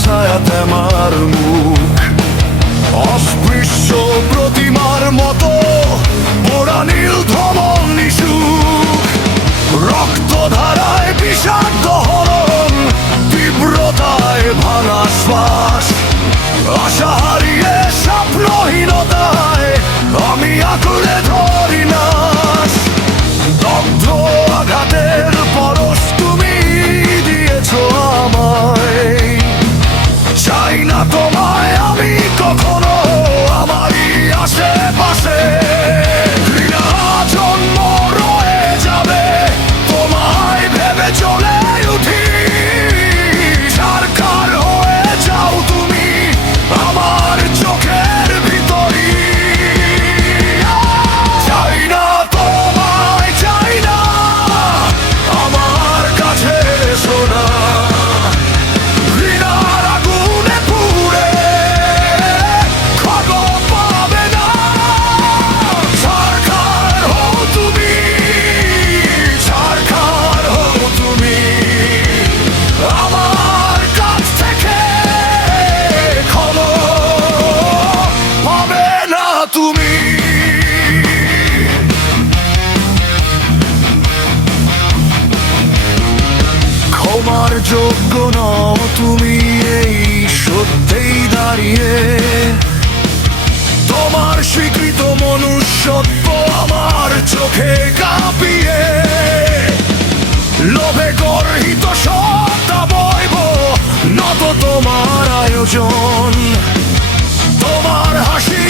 ছায়াতে আমার মুখ অস্পৃশ্য প্রতিমার মতো পোড়া নীল ধমল নিশুক রক্তধারায় বিষাক্ত হরণ তীব্রতায় ভাঙা শ্বাস আশা হারিয়ে স্বপ্নহীনতায় আমি আঁকড়ে ধরি নাশ দগ্ধ আঘাতের পরশ তুমি দিয়েছ আমায় চাই না তোমায় আমি কখনো আমারই আশেপাশে ঘৃণা জন্ম রয়ে যাবে তোমায় ভেবে চলে উঠি সারকার হয়ে যাও তুমি আমার চোখের ভিতরই চাই না তোমায় চাই না আমার কাছে শোনা ক্ষমার যোগ্য নও তুমি এই সত্যেই দাঁড়িয়ে তোমার স্বীকৃত মনুষ্যত্ব আমার চোখে কাঁপিয়ে লোভে গর্হিত সত্তা বইব নত তোমার আয়োজন তোমার হাসি